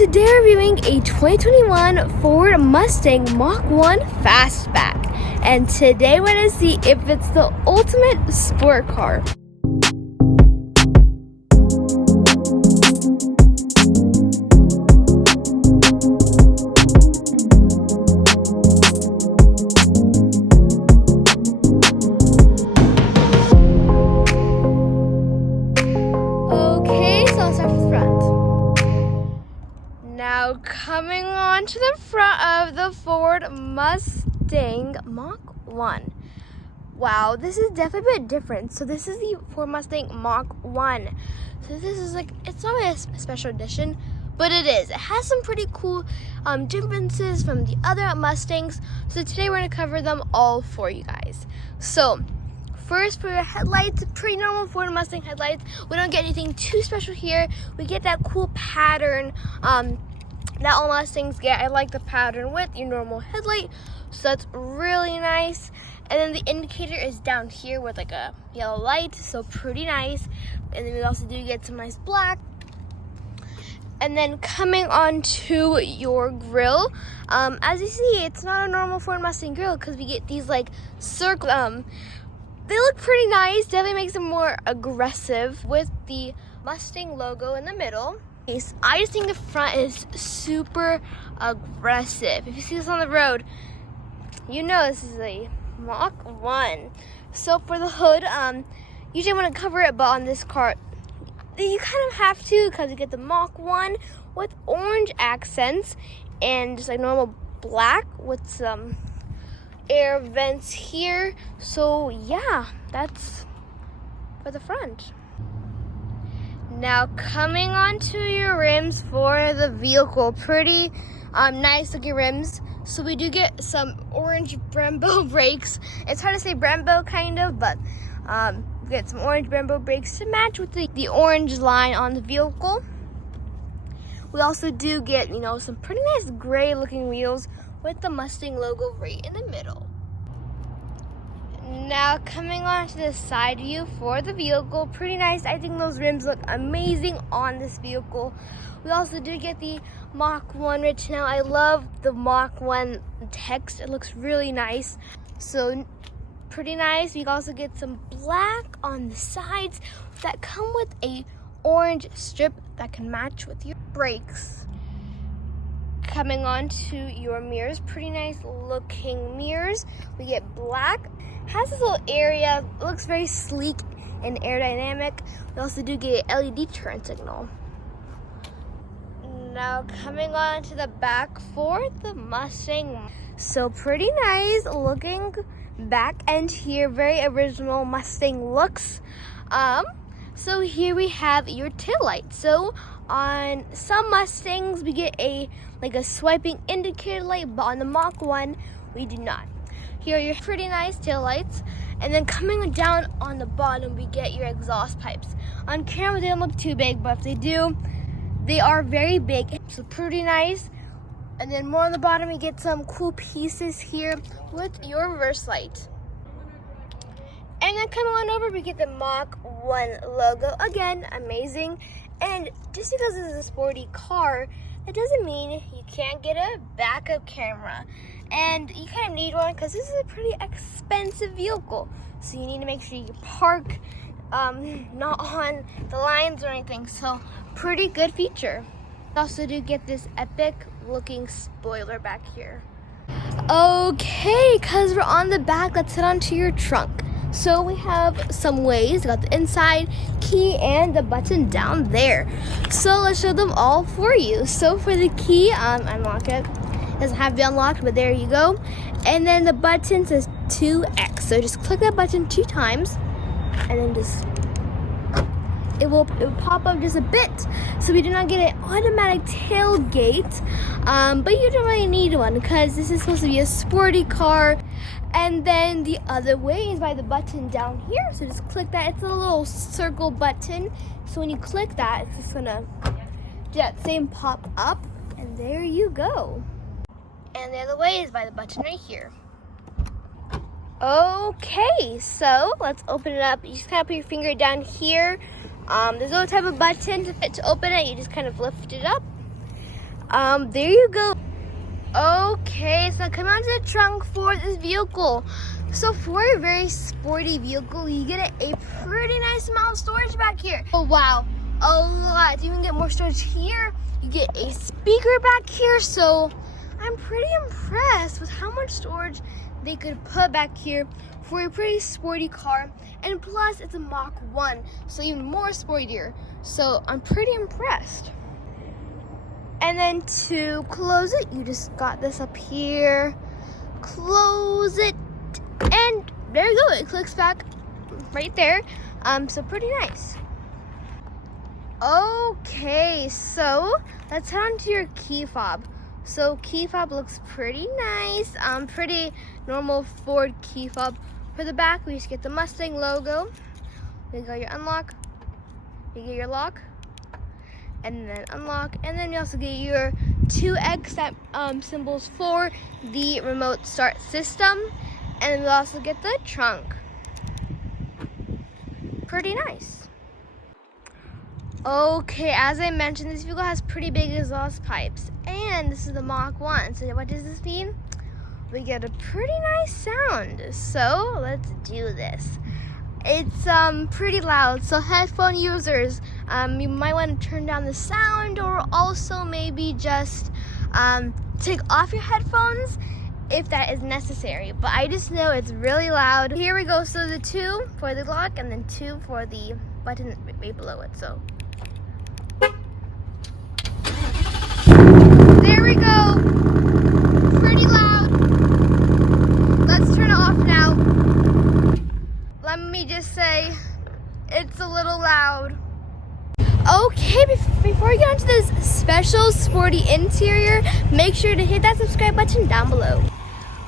today we're reviewing a 2021 Ford Mustang Mach 1 Fastback. And today we're going to see if it's the ultimate sport car. Okay, so I'll start from the front. Now coming on to the front of the Ford Mustang Mach 1. Wow, this is definitely a bit different. So this is the Ford Mustang Mach 1. So this is it's not a special edition, but it is. It has some pretty cool differences from the other Mustangs. So today we're going to cover them all for you guys. So first, for your headlights, pretty normal Ford Mustang headlights. We don't get anything too special here. We get that cool pattern that all Mustangs get. I like the pattern with your normal headlight, so that's really nice. And then the indicator is down here with like a yellow light, so pretty nice. And then we also do get some nice black. And then coming on to your grill, as you see, it's not a normal Ford Mustang grill because we get these like circle. They look pretty nice. Definitely makes them more aggressive with the Mustang logo in the middle. I just think the front is super aggressive. If you see this on the road, you know this is a Mach 1. So for the hood, usually I want to cover it, but on this car, you kind of have to because you get the Mach 1 with orange accents and just like normal black with some air vents here. So yeah, that's for the front. Now coming on to your rims for the vehicle, pretty nice looking rims. So we do get some orange Brembo brakes. It's hard to say Brembo kind of, but we get some orange Brembo brakes to match with the orange line on the vehicle. We also do get, some pretty nice gray looking wheels with the Mustang logo right in the middle. Now coming on to the side view for the vehicle, pretty nice. I think those rims look amazing on this vehicle. We also do get the Mach 1 written out. I love the Mach 1 text. It looks really nice. So pretty nice. We also get some black on the sides that come with a orange strip that can match with your brakes. Coming on to your mirrors, pretty nice looking mirrors. We get black. Has this little area, it looks very sleek and aerodynamic. We also do get an LED turn signal. Now coming on to the back for the Mustang. So pretty nice looking back end here, very original Mustang looks. So here we have your taillight. So on some Mustangs we get a swiping indicator light, but on the Mach 1 we do not. Here are your pretty nice taillights. And then coming down on the bottom, we get your exhaust pipes. On camera, they don't look too big, but if they do, they are very big. So pretty nice. And then more on the bottom, we get some cool pieces here with your reverse light. And then coming on over, we get the Mach 1 logo. Again, amazing. And just because this is a sporty car, that doesn't mean you can't get a backup camera. And you kind of need one because this is a pretty expensive vehicle. So you need to make sure you park not on the lines or anything. So pretty good feature. Also do get this epic looking spoiler back here. Okay, because we're on the back, let's head on to your trunk. So we have some ways. We got the inside key and the button down there. So let's show them all for you. So for the key, unlock it. Doesn't have to be unlocked, but there you go. And then the button says 2X. So just click that button 2 times, and then it will pop up just a bit. So we do not get an automatic tailgate, but you don't really need one because this is supposed to be a sporty car. And then the other way is by the button down here. So just click that. It's a little circle button. So when you click that, it's just gonna do that same pop up, and there you go. And the other way is by the button right here. Okay, so let's open it up. You just kind of put your finger down here. There's no type of button to open it. You just kind of lift it up. There you go. Okay, so coming on to the trunk for this vehicle. So for a very sporty vehicle, you get a pretty nice amount of storage back here. Oh wow, a lot. You can get more storage here. You get a speaker back here. So I'm pretty impressed with how much storage they could put back here for a pretty sporty car. And plus it's a Mach 1, so even more sportier. So I'm pretty impressed. And then to close it, you just got this up here. Close it, and there you go. It clicks back right there. So pretty nice. Okay, so let's head on to your key fob. So key fob looks pretty nice. Pretty normal Ford key fob. For the back, we just get the Mustang logo. You got your unlock. You get your lock. And then unlock, and then you also get your 2X symbols for the remote start system, and then you also get the trunk. Pretty nice. Okay, as I mentioned, this vehicle has pretty big exhaust pipes, and this is the Mach 1. So what does this mean? We get a pretty nice sound. So let's do this. It's pretty loud, so headphone users, you might want to turn down the sound, or also maybe just take off your headphones if that is necessary. But I just know it's really loud. Here we go. So the 2 for the lock, and then 2 for the button right below it. So there we go. Pretty loud. Let's turn it off now. Let me just say, it's a little loud. Okay, before we get onto this special sporty interior, make sure to hit that subscribe button down below.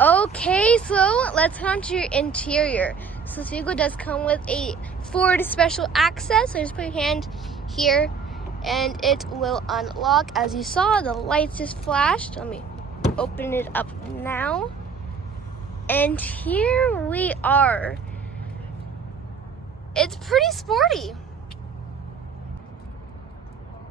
Okay, so let's head on to your interior. So this vehicle does come with a Ford special access. So just put your hand here and it will unlock. As you saw, the lights just flashed. Let me open it up now. And here we are. It's pretty sporty.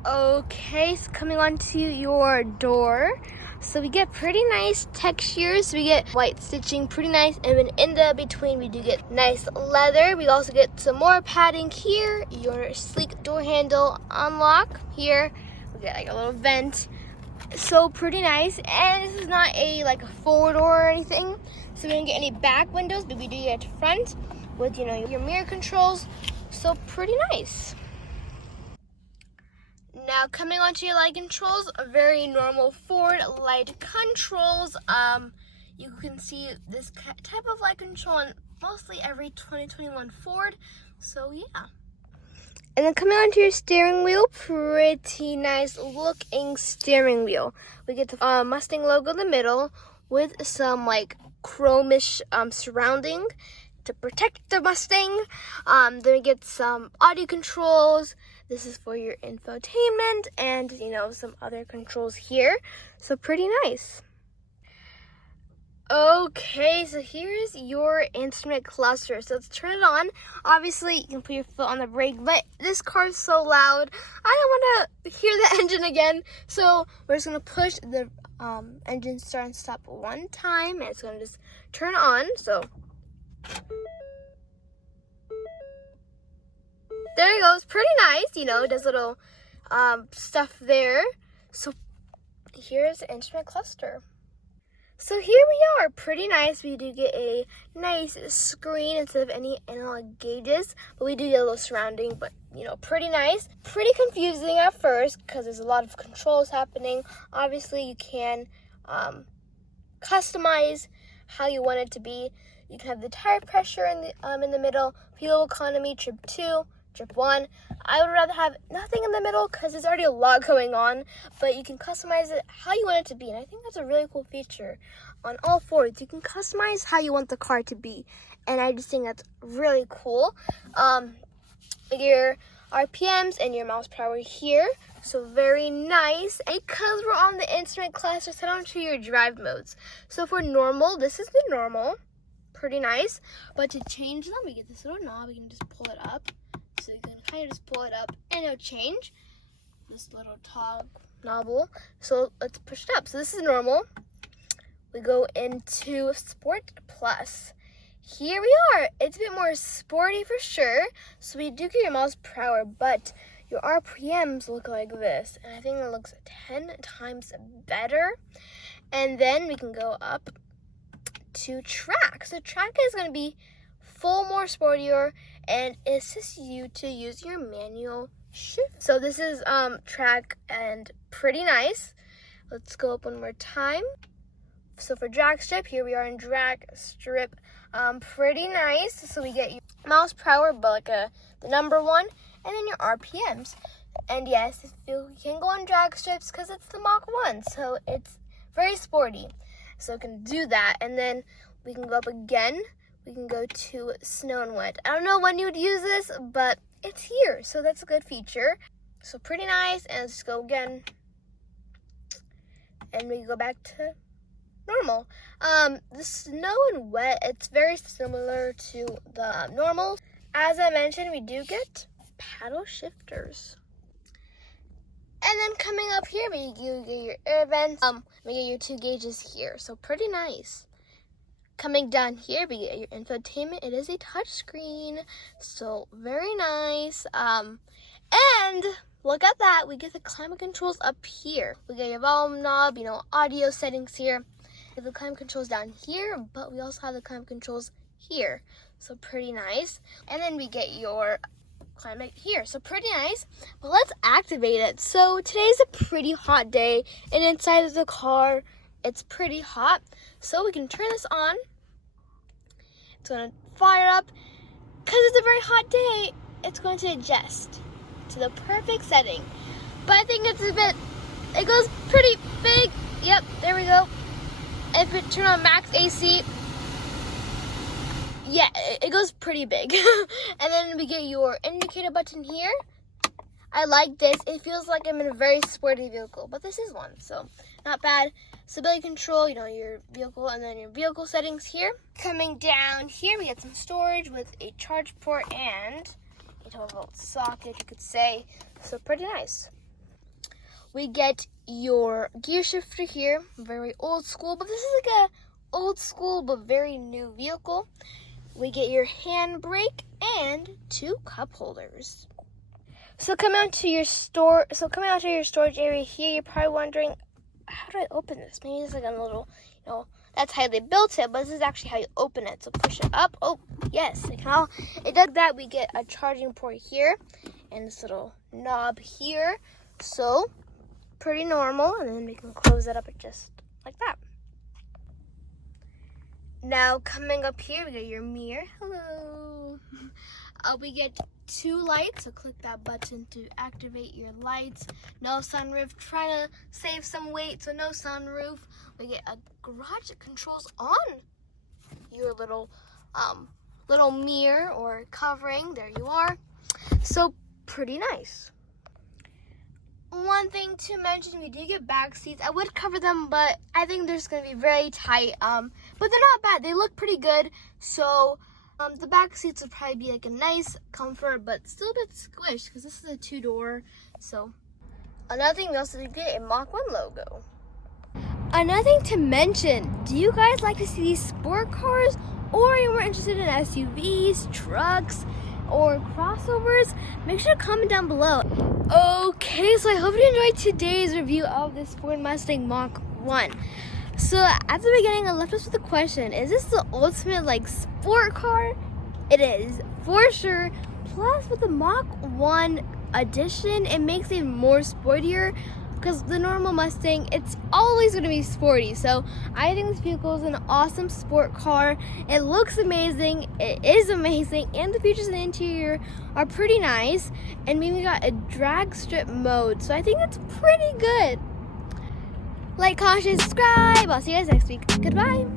Okay, so coming on to your door. So we get pretty nice textures. We get white stitching, pretty nice. And then in the between, we do get nice leather. We also get some more padding here. Your sleek door handle unlock here. We get like a little vent. So pretty nice. And this is not a like a forward door or anything. So we don't get any back windows, but we do get front with, you know, your mirror controls. So pretty nice. Now coming onto your light controls, a very normal Ford light controls. You can see this type of light control in mostly every 2021 Ford. So yeah. And then coming onto your steering wheel, pretty nice looking steering wheel. We get the Mustang logo in the middle with some like chromish surrounding to protect the Mustang. Then we get some audio controls. This is for your infotainment and, you know, some other controls here. So pretty nice. Okay, so here's your instrument cluster. So let's turn it on. Obviously, you can put your foot on the brake, but this car is so loud. I don't want to hear the engine again. So we're just going to push the engine start and stop one time, and it's going to just turn on. So there you go. It's pretty nice, you know, it does little stuff there. So here's the instrument cluster. So here we are, pretty nice. We do get a nice screen instead of any analog gauges, but we do get a little surrounding, but you know, pretty nice. Pretty confusing at first because there's a lot of controls happening. Obviously, you can customize how you want it to be. You can have the tire pressure in the middle, fuel economy, trip 2, trip 1. I would rather have nothing in the middle because there's already a lot going on, but you can customize it how you want it to be, and I think that's a really cool feature on all Fords. You can customize how you want the car to be, and I just think that's really cool. Your RPMs and your miles per hour here, so very nice. And because we're on the instrument class, let's head on to your drive modes. So for normal, this is the normal, pretty nice, but to change them, we get this little knob. You can just pull it up. So you can kind of just pull it up and it'll change. This little knob. So let's push it up. So this is normal. We go into Sport Plus. Here we are. It's a bit more sporty for sure. So we do get your miles per hour, but your RPMs look like this. And I think it looks 10 times better. And then we can go up to track. So track is going to be more sportier, and it assists you to use your manual shift. So this is track and pretty nice. Let's go up one more time. So for drag strip, here we are in drag strip. Pretty nice. So we get your miles per hour, but like the number 1, and then your RPMs. And yes, you can go on drag strips because it's the Mach 1, so it's very sporty. So we can do that, and then we can go up again. We can go to snow and wet. I don't know when you would use this, but it's here, so that's a good feature. So pretty nice, and let's go again. And we go back to normal. The snow and wet, it's very similar to the normal. As I mentioned, we do get paddle shifters. And then coming up here, you get your air vents. We get your 2 gauges here, so pretty nice. Coming down here, we get your infotainment. It is a touchscreen, so very nice. And look at that, we get the climate controls up here. We get your volume knob, audio settings here. We have the climate controls down here, but we also have the climate controls here, so pretty nice. And then we get your climate here, so pretty nice. But let's activate it. So today's a pretty hot day, and inside of the car it's pretty hot, so we can turn this on. It's going to fire up. Because it's a very hot day, it's going to adjust to the perfect setting. But I think it's it goes pretty big. Yep, there we go. If we turn on max AC, yeah, it goes pretty big. And then we get your indicator button here. I like this. It feels like I'm in a very sporty vehicle, but this is one, so not bad. Stability control, your vehicle, and then your vehicle settings here. Coming down here, we get some storage with a charge port and a 12-volt socket, you could say. So pretty nice. We get your gear shifter here, very old school, but this is like a old school but very new vehicle. We get your handbrake and 2 cup holders. So coming out to your storage area here, you're probably wondering, how do I open this? Maybe it's like a little, that's how they built it, but this is actually how you open it. So push it up. Oh, yes, it does that. We get a charging port here and this little knob here. So pretty normal, and then we can close it up just like that. Now coming up here, we get your mirror. Hello. We get 2 lights, so click that button to activate your lights. No sunroof, trying to save some weight, so no sunroof. We get a garage that controls on your little mirror or covering. There you are. So pretty nice. One thing to mention, we do get back seats. I would cover them, but I think they're just going to be very tight. But they're not bad. They look pretty good. So the back seats would probably be like a nice comfort, but still a bit squished because this is a 2-door. So another thing, we also get a Mach 1 logo. Another thing to mention, do you guys like to see these sport cars, or are you more interested in SUVs, trucks, or crossovers? Make sure to comment down below. Okay, so I hope you enjoyed today's review of this Ford Mustang Mach 1. So at the beginning, I left us with a question: is this the ultimate sport car? It is for sure. Plus, with the Mach 1 edition, it makes it more sportier. Because the normal Mustang, it's always going to be sporty. So I think this vehicle is an awesome sport car. It looks amazing. It is amazing. And the features in the interior are pretty nice. And we got a drag strip mode. So I think it's pretty good. Like, comment, subscribe. I'll see you guys next week. Goodbye.